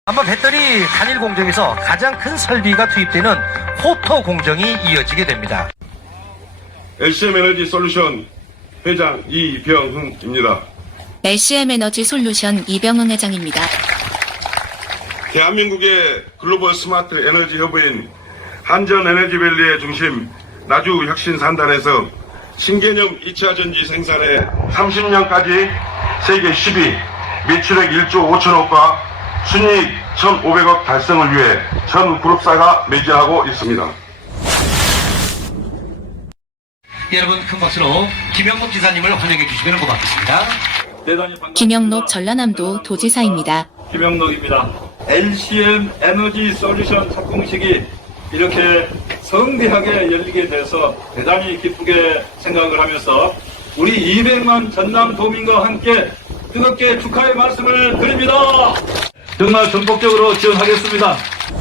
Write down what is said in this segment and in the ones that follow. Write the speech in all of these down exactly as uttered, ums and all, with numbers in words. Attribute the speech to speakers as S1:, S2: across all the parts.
S1: 한번 배터리 단일 공정에서 가장 큰 설비가 투입되는 포터 공정이 이어지게 됩니다.
S2: 엘씨엠 에너지 솔루션 회장 이병흥입니다.
S3: 엘씨엠 에너지 솔루션 이병흥 회장입니다.
S2: 대한민국의 글로벌 스마트 에너지 허브인 한전 에너지밸리의 중심 나주 혁신산단에서 신개념 이차전지 생산에 삼십 년까지 세계 십 위, 매출액 일조 오천억과 순이익 천오백억 달성을 위해 전 그룹사가 매진하고 있습니다.
S1: 여러분 큰 박수로 김영록 지사님을 환영해 주시면 고맙겠습니다.
S3: 김영록 전라남도 도지사입니다.
S4: 김영록입니다. 엘씨엠 에너지 솔루션 착공식이 이렇게 성대하게 열리게 돼서 대단히 기쁘게 생각을 하면서 우리 이백만 전남도민과 함께 뜨겁게 축하의 말씀을 드립니다. 정말 전폭적으로 지원하겠습니다.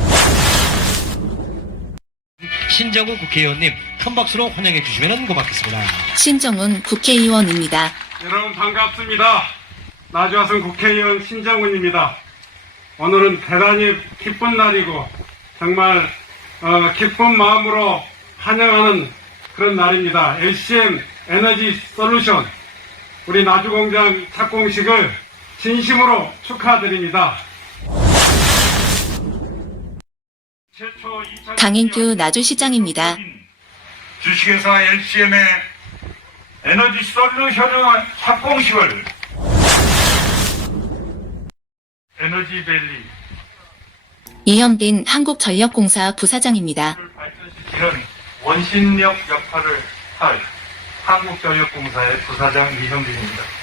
S1: 신정훈 국회의원님 큰 박수로 환영해 주시면 고맙겠습니다.
S3: 신정훈 국회의원입니다.
S5: 여러분 반갑습니다. 나주화성 국회의원 신정훈입니다. 오늘은 대단히 기쁜 날이고 정말 어, 기쁜 마음으로 환영하는 그런 날입니다. 엘씨엠 에너지 솔루션 우리 나주공장 착공식을 진심으로 축하드립니다.
S3: 강인규 나주시장입니다.
S4: 주식회사 엘씨엠의 에너지 솔루션 착공식을 에너지밸리
S3: 이현빈 한국전력공사 부사장입니다.
S4: 발전시키는 원심력 역할을 할 한국전력공사의 부사장 이현빈입니다.